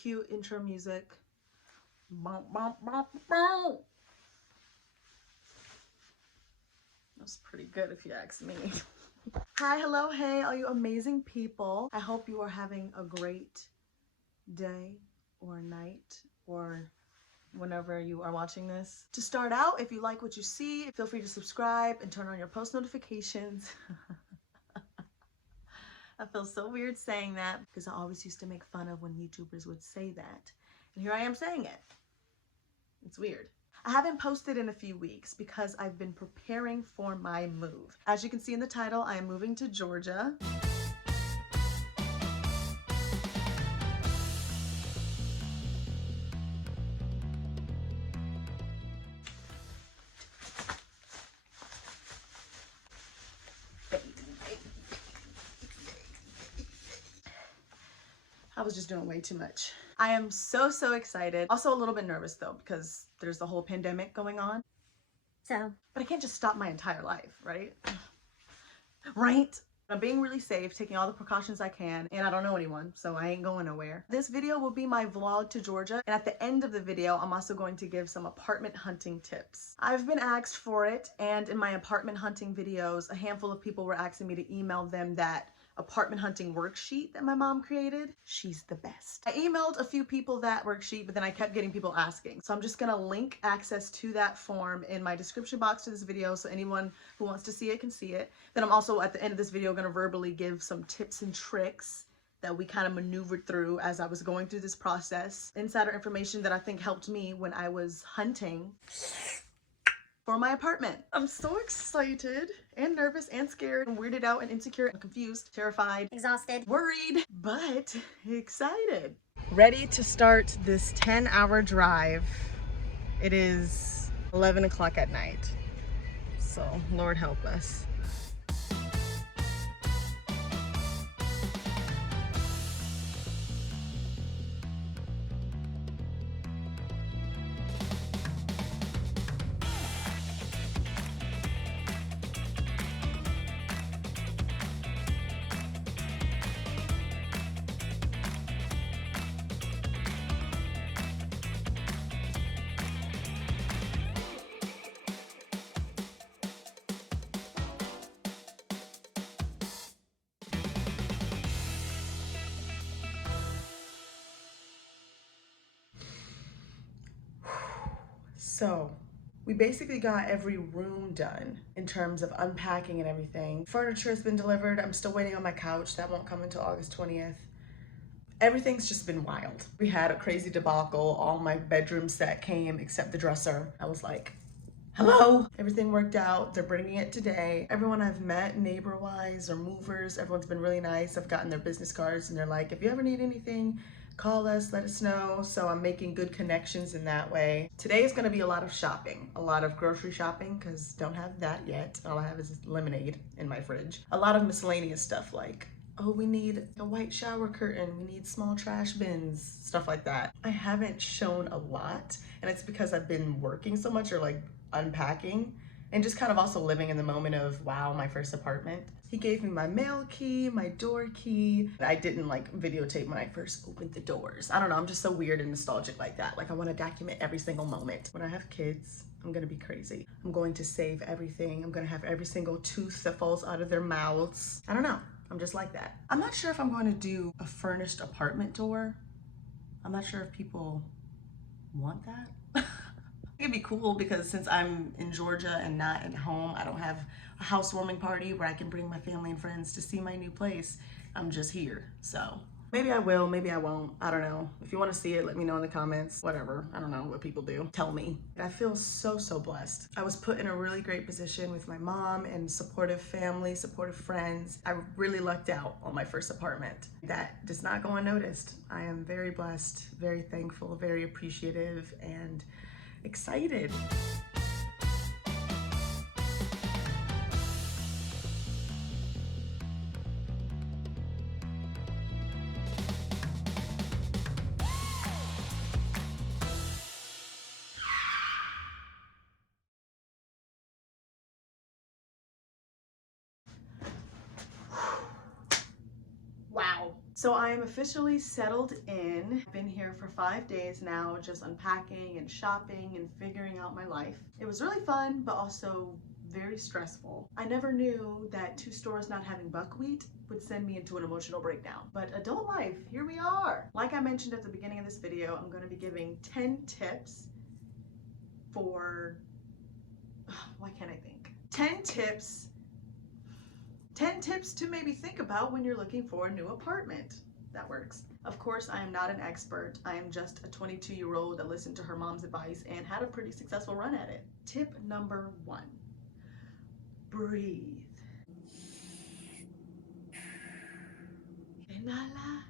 cute intro music. Bum, bum, bum, bum. That's pretty good if you ask me. Hi, hello, hey, all you amazing people. I hope you are having a great day or night or whenever you are watching this. To start out, if you like what you see, feel free to subscribe and turn on your post notifications. I feel so weird saying that because I always used to make fun of when YouTubers would say that. And here I am saying it. It's weird. I haven't posted in a few weeks because I've been preparing for my move. As you can see in the title, I am moving to Georgia. I was just doing way too much. I am so excited. Also a little bit nervous though, because there's the whole pandemic going on. But I can't just stop my entire life, right? Right? I'm being really safe, taking all the precautions I can, and I don't know anyone, so I ain't going nowhere. This video will be my vlog to Georgia, and at the end of the video, I'm also going to give some apartment hunting tips. I've been asked for it, and in my apartment hunting videos, a handful of people were asking me to email them that apartment hunting worksheet that my mom created. She's the best. I emailed a few people that worksheet, but then I kept getting people asking. So I'm just gonna link access to that form in my description box to this video so anyone who wants to see it can see it. Then I'm also at the end of this video gonna verbally give some tips and tricks that we kind of maneuvered through as I was going through this process. Insider information that I think helped me when I was hunting for my apartment. I'm so excited and nervous and scared and weirded out and insecure and confused, terrified, exhausted, worried, but excited. Ready to start this 10-hour drive. It is 11 o'clock at night. So Lord help us. So we basically got every room done in terms of unpacking and everything. Furniture has been delivered. I'm still waiting on my couch. That won't come until August 20th. Everything's just been wild. We had a crazy debacle. All my bedroom set came except the dresser. I was like, hello. Everything worked out. They're bringing it today. Everyone I've met, neighbor-wise or movers, everyone's been really nice. I've gotten their business cards and they're like, if you ever need anything, call us, let us know. So I'm making good connections in that way. Today is gonna be a lot of shopping, a lot of grocery shopping, because don't have that yet. All I have is lemonade in my fridge. A lot of miscellaneous stuff like, oh, we need a white shower curtain, we need small trash bins, stuff like that. I haven't shown a lot, and it's because I've been working so much or like unpacking and just kind of also living in the moment of, wow, my first apartment. He gave me my mail key, my door key. I didn't like videotape when I first opened the doors. I don't know, I'm just so weird and nostalgic like that. Like I want to document every single moment. When I have kids, I'm gonna be crazy. I'm going to save everything. I'm gonna have every single tooth that falls out of their mouths. I don't know, I'm just like that. I'm not sure if I'm going to do a furnished apartment tour. I'm not sure if people want that. It'd be cool because since I'm in Georgia and not at home, I don't have a housewarming party where I can bring my family and friends to see my new place. I'm just here. So maybe I will, maybe I won't. I don't know. If you want to see it, let me know in the comments. Whatever. I don't know what people do. Tell me. I feel so blessed. I was put in a really great position with my mom and supportive family, supportive friends. I really lucked out on my first apartment. That does not go unnoticed. I am very blessed, very thankful, very appreciative, and excited. Wow. So I am officially settled in. I've been here 5 days now just unpacking and shopping and figuring out my life. It was really fun, but also very stressful. I never knew that 2 stores not having buckwheat would send me into an emotional breakdown. But adult life, here we are. Like I mentioned at the beginning of this video, I'm going to be giving 10 tips for, why can't I think? 10 tips to maybe think about when you're looking for a new apartment. That works. Of course, I am not an expert. I am just a 22-year-old that listened to her mom's advice and had a pretty successful run at it. Tip number 1. Breathe. Inhala,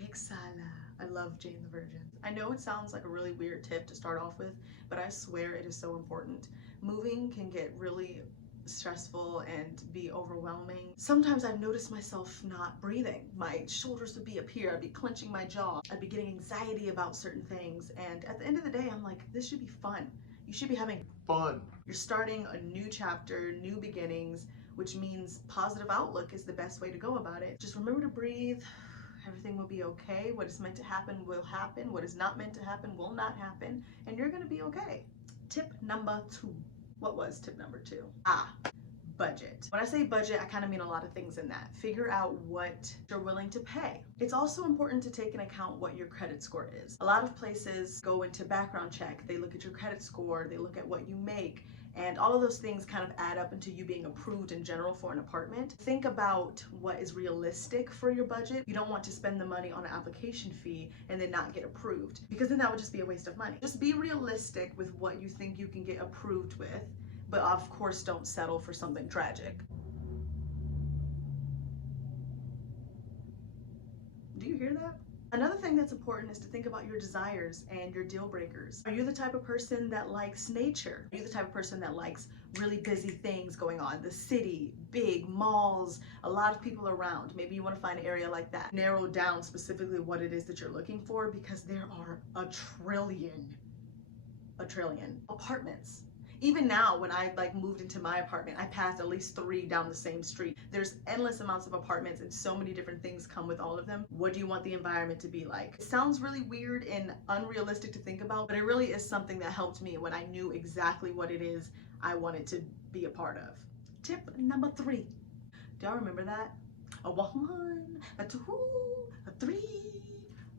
exhala. I love Jane the Virgin. I know it sounds like a really weird tip to start off with, but I swear it is so important. Moving can get really stressful and be overwhelming. Sometimes I've noticed myself not breathing. My shoulders would be up here, I'd be clenching my jaw, I'd be getting anxiety about certain things, and at the end of the day, I'm like, this should be fun. You should be having fun. You're starting a new chapter, new beginnings, which means positive outlook is the best way to go about it. Just remember to breathe. Everything will be okay. What is meant to happen will happen. What is not meant to happen will not happen, and you're gonna be okay. Tip number 2. What was tip number 2? Budget. When I say budget, I kind of mean a lot of things in that. Figure out what you're willing to pay. It's also important to take into account what your credit score is. A lot of places go into background check. They look at your credit score, they look at what you make, and all of those things kind of add up into you being approved in general for an apartment. Think about what is realistic for your budget. You don't want to spend the money on an application fee and then not get approved, because then that would just be a waste of money. Just be realistic with what you think you can get approved with, but of course don't settle for something tragic. Do you hear that? Another thing that's important is to think about your desires and your deal breakers. Are you the type of person that likes nature? Are you the type of person that likes really busy things going on? The city, big malls, a lot of people around. Maybe you want to find an area like that. Narrow down specifically what it is that you're looking for, because there are a trillion apartments. Even now, when I moved into my apartment, I passed at least 3 down the same street. There's endless amounts of apartments and so many different things come with all of them. What do you want the environment to be like? It sounds really weird and unrealistic to think about, but it really is something that helped me when I knew exactly what it is I wanted to be a part of. Tip number 3. Do y'all remember that? A 1, a 2, a 3.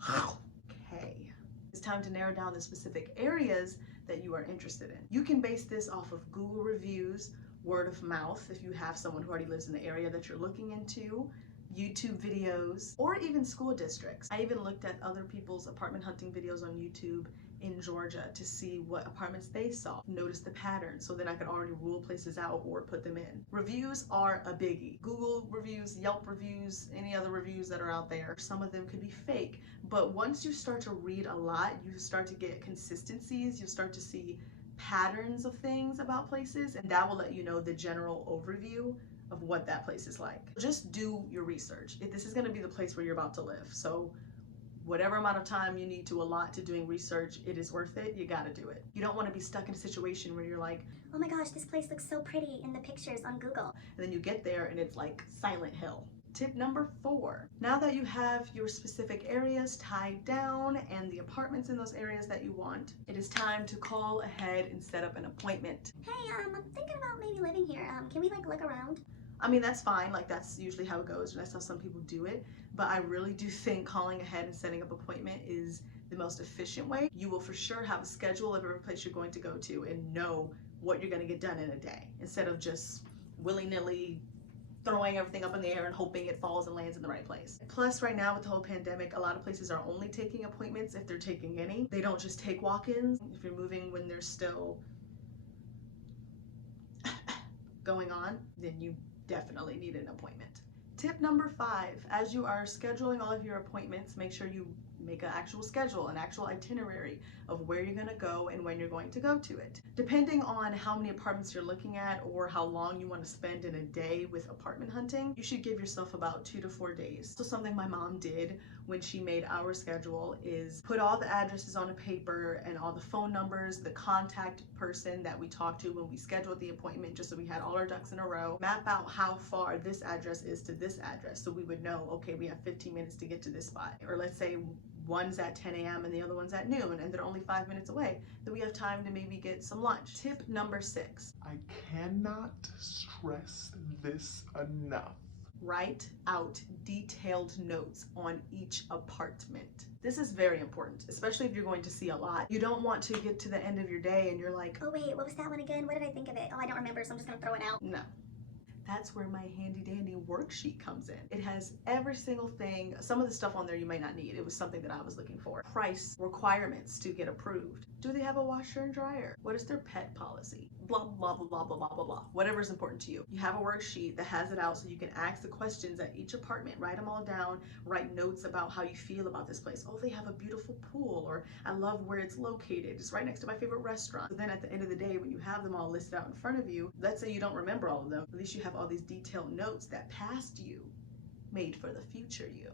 Okay. It's time to narrow down the specific areas that you are interested in. You can base this off of Google reviews, word of mouth if you have someone who already lives in the area that you're looking into, YouTube videos, or even school districts. I even looked at other people's apartment hunting videos on YouTube in Georgia to see what apartments they saw, notice the pattern, so then I could already rule places out or put them in. Reviews are a biggie. Google reviews, Yelp reviews, any other reviews that are out there. Some of them could be fake, but once you start to read a lot, you start to get consistencies, you start to see patterns of things about places, and that will let you know the general overview of what that place is like. Just do your research. This is gonna be the place where you're about to live, so whatever amount of time you need to allot to doing research, it is worth it. You gotta do it. You don't want to be stuck in a situation where you're like, oh my gosh, this place looks so pretty in the pictures on Google. And then you get there and it's like Silent Hill. Tip number 4. Now that you have your specific areas tied down and the apartments in those areas that you want, it is time to call ahead and set up an appointment. Hey, I'm thinking about maybe living here. Can we look around? I mean, that's fine. That's usually how it goes. That's how some people do it. But I really do think calling ahead and setting up an appointment is the most efficient way. You will for sure have a schedule of every place you're going to go to and know what you're going to get done in a day, instead of just willy-nilly throwing everything up in the air and hoping it falls and lands in the right place. Plus, right now with the whole pandemic, a lot of places are only taking appointments if they're taking any. They don't just take walk-ins. If you're moving when there's still going on, then you definitely need an appointment. Tip number 5, as you are scheduling all of your appointments, make sure you make an actual schedule, an actual itinerary of where you're going to go and when you're going to go to it. Depending on how many apartments you're looking at or how long you want to spend in a day with apartment hunting, you should give yourself about 2 to 4 days. So something my mom did when she made our schedule is put all the addresses on a paper and all the phone numbers, the contact person that we talked to when we scheduled the appointment, just so we had all our ducks in a row. Map out how far this address is to this address, so we would know, okay, we have 15 minutes to get to this spot. Or let's say one's at 10 a.m. and the other one's at noon, and they're only 5 minutes away, then we have time to maybe get some lunch. Tip number 6. I cannot stress this enough. Write out detailed notes on each apartment. This is very important, especially if you're going to see a lot. You don't want to get to the end of your day and you're like, Oh wait, what was that one again? What did I think of it? Oh, I don't remember, so I'm just gonna throw it out. no. That's where my handy dandy worksheet comes in. It has every single thing. Some of the stuff on there you might not need. It was something that I was looking for. Price, requirements to get approved. Do they have a washer and dryer? What is their pet policy? Blah, blah, blah, blah, blah, blah, blah, blah. Whatever is important to you. You have a worksheet that has it out so you can ask the questions at each apartment. Write them all down. Write notes about how you feel about this place. Oh, they have a beautiful pool, or I love where it's located. It's right next to my favorite restaurant. So then at the end of the day, when you have them all listed out in front of you, let's say you don't remember all of them, at least you have all these detailed notes that past you made for the future you.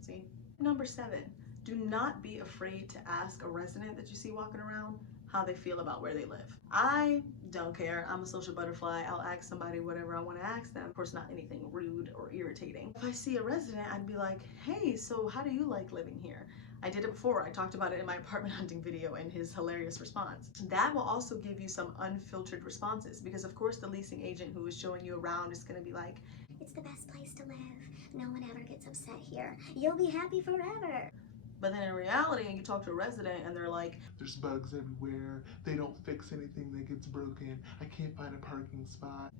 See? Number 7, do not be afraid to ask a resident that you see walking around how they feel about where they live. I don't care. I'm a social butterfly. I'll ask somebody whatever I want to ask them. Of course, not anything rude or irritating. If I see a resident, I'd be like, hey, so how do you like living here? I did it before. I talked about it in my apartment hunting video and his hilarious response. That will also give you some unfiltered responses because of course the leasing agent who is showing you around is going to be like, It's the best place to live. No one ever gets upset here. You'll be happy forever. but then in reality, you talk to a resident and they're like, There's bugs everywhere. They don't fix anything that gets broken. I can't find a parking spot.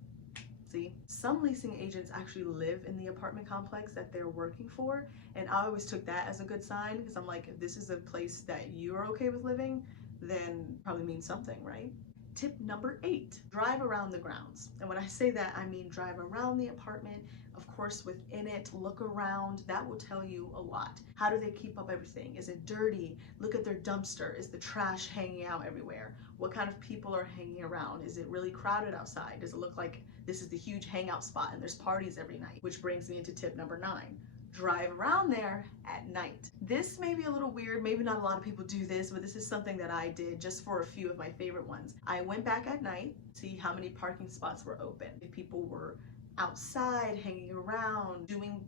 see, some leasing agents actually live in the apartment complex that they're working for. And I always took that as a good sign because I'm like, if this is a place that you're okay with living, then probably means something, right? Tip number 8, drive around the grounds. And when I say that, I mean drive around the apartment, of course within it, look around. That will tell you a lot. How do they keep up everything? Is it dirty? Look at their dumpster. Is the trash hanging out everywhere? What kind of people are hanging around? Is it really crowded outside? Does it look like this is the huge hangout spot and there's parties every night? Which brings me into tip number 9. Drive around there at night. This may be a little weird, maybe not a lot of people do this, but this is something that I did just for a few of my favorite ones. I went back at night, see how many parking spots were open. If people were outside, hanging around, doing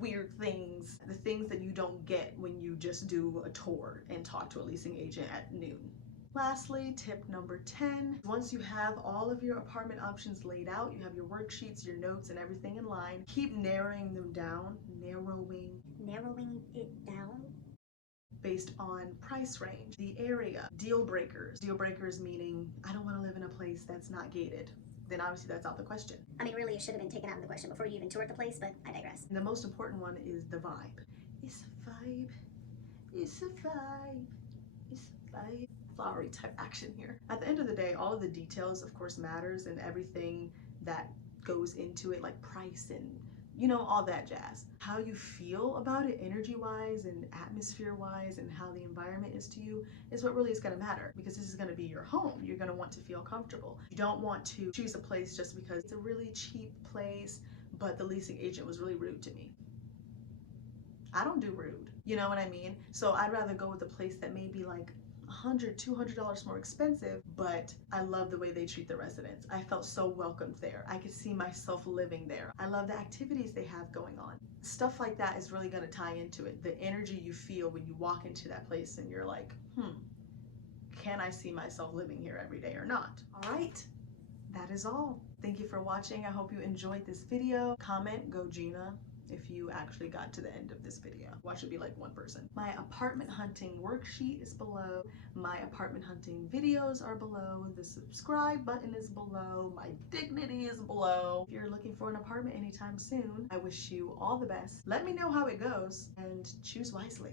weird things, the things that you don't get when you just do a tour and talk to a leasing agent at noon. Lastly, tip number 10, once you have all of your apartment options laid out, you have your worksheets, your notes, and everything in line, keep narrowing them down, narrowing it down? based on price range, the area, deal breakers. Deal breakers meaning, I don't want to live in a place that's not gated. Then obviously that's out the question. I mean, really, it should have been taken out of the question before you even toured the place, but I digress. And the most important one is the vibe. It's a vibe. It's a vibe. It's a vibe. Flowery type action here. At the end of the day, all of the details of course matters and everything that goes into it, like price and you know, all that jazz. How you feel about it energy wise and atmosphere wise and how the environment is to you is what really is going to matter because this is going to be your home. You're going to want to feel comfortable. You don't want to choose a place just because it's a really cheap place but the leasing agent was really rude to me. I don't do rude, you know what I mean? So I'd rather go with a place that may be like $100, $200 more expensive, but I love the way they treat the residents. I felt so welcomed there. I could see myself living there. I love the activities they have going on. Stuff like that is really going to tie into it. The energy you feel when you walk into that place and you're like, can I see myself living here every day or not? All right, that is all. Thank you for watching. I hope you enjoyed this video. Comment, go Gina, if you actually got to the end of this video. Watch it be like one person. My apartment hunting worksheet is below. My apartment hunting videos are below. The subscribe button is below. My dignity is below. If you're looking for an apartment anytime soon, I wish you all the best. Let me know how it goes and choose wisely.